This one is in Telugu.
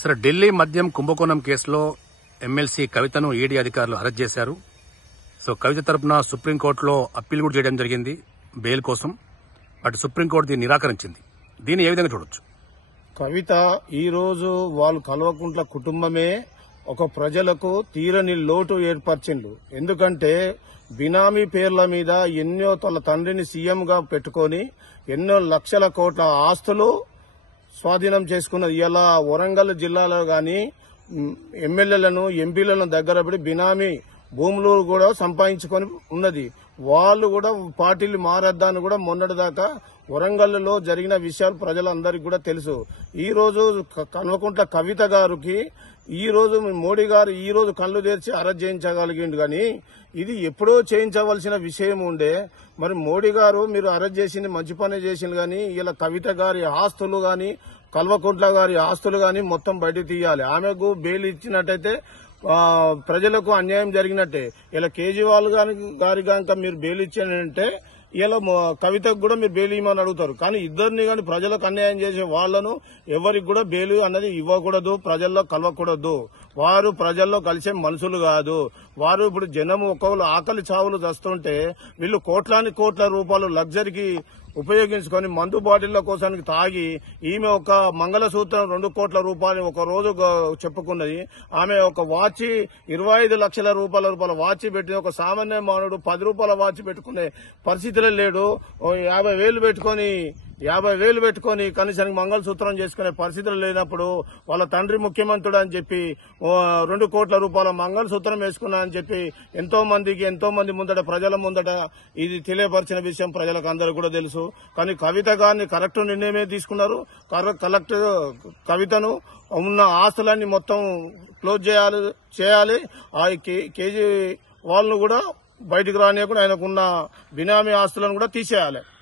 సరే, ఢిల్లీ మద్యం కుంభకోణం కేసులో ఎమ్మెల్సీ కవితను ఈడీ అధికారులు అరెస్ట్ చేశారు. సో కవిత తరపున సుప్రీంకోర్టులో అప్పీల్ కూడా చేయడం జరిగింది బెయిల్ కోసం. బట్ సుప్రీంకోర్టు దీన్ని నిరాకరించింది. దీన్ని ఏ విధంగా చూడొచ్చు? కవిత ఈ రోజు వాళ్ళు కల్వకుంట్ల కుటుంబమే ఒక ప్రజలకు తీరని లోటు ఏర్పరిచిండ్రు. ఎందుకంటే బినామీ పేర్ల మీద ఎన్నో తన తండ్రిని సీఎంగా పెట్టుకొని ఎన్నో లక్షల కోట్ల ఆస్తులు స్వాధీనం చేసుకున్నది. ఇలా వరంగల్ జిల్లాలో గాని ఎమ్మెల్యేలను ఎంపీలను దగ్గర పడి బినామీ భూములు కూడా సంపాదించుకొని ఉన్నది. వాళ్ళు కూడా పార్టీలు మారద్దాని కూడా మొన్నటిదాకా వరంగల్లో జరిగిన విషయాలు ప్రజలందరికీ కూడా తెలుసు. ఈ రోజు కల్వకుంట్ల కవిత గారికి ఈ రోజు మోడీ గారు ఈ రోజు కళ్లు తెరిచి అరెస్ట్ చేయించగలిగిండు. కానీ ఇది ఎప్పుడో చేయించవలసిన విషయం ఉండే. మరి మోడీ గారు మీరు అరెస్ట్ చేసింది మంచి పనే చేసింది, కానీ ఇలా కవిత గారి ఆస్తులు గాని కల్వకుంట్ల గారి ఆస్తులు గాని మొత్తం బయట తీయాలి. ఆమెకు బెయిల్ ఇచ్చినట్టయితే ప్రజలకు అన్యాయం జరిగినట్టే. ఇలా కేజ్రీవాల్ గారి కనుక మీరు బెయిల్ ఇచ్చానంటే ఇలా కవితకు కూడా మీరు బెయిల్ ఇవ్వమని అడుగుతారు. కానీ ఇద్దరిని కానీ ప్రజలకు అన్యాయం చేసే వాళ్లను ఎవరికి కూడా బెయిల్ అన్నది ఇవ్వకూడదు, ప్రజల్లో కలవకూడదు. వారు ప్రజల్లో కలిసే మనుషులు కాదు. వారు ఇప్పుడు జనం ఒక్కొక్కరు ఆకలి చావులు చస్తుంటే వీళ్ళు కోట్లాని కోట్ల రూపాయలు లగ్జరీకి ఉపయోగించుకొని మందు బాటిళ్ల కోసానికి తాగి ఈమె ఒక మంగళసూత్రం 2 కోట్ల రూపాయలు ఒక రోజు చెప్పుకున్నది. ఆమె ఒక వాచ్ 25 లక్షల రూపాయల వాచ్ పెట్టి ఒక సామాన్య మానవుడు 10 రూపాయల వాచ్ పెట్టుకునే పరిస్థితిలో లేడు. 50,000 పెట్టుకొని కనీసానికి మంగళసూత్రం చేసుకునే పరిస్థితులు లేనప్పుడు వాళ్ళ తండ్రి ముఖ్యమంత్రుడు అని చెప్పి 2 కోట్ల రూపాయల మంగళసూత్రం వేసుకున్నా అని చెప్పి ఎంతో మంది ముందట ప్రజల ముందట ఇది తెలియపరిచిన విషయం ప్రజలకు అందరూ కూడా తెలుసు. కానీ కవిత గారిని కరెక్ట్ నిర్ణయమే తీసుకున్నారు. కవితను ఉన్న ఆస్తులన్నీ మొత్తం క్లోజ్ చేయాలి. ఆ కేజీ వాళ్ళను కూడా బయటకు రానియకుండా ఆయనకున్న బినామీ ఆస్తులను కూడా తీసేయాలి.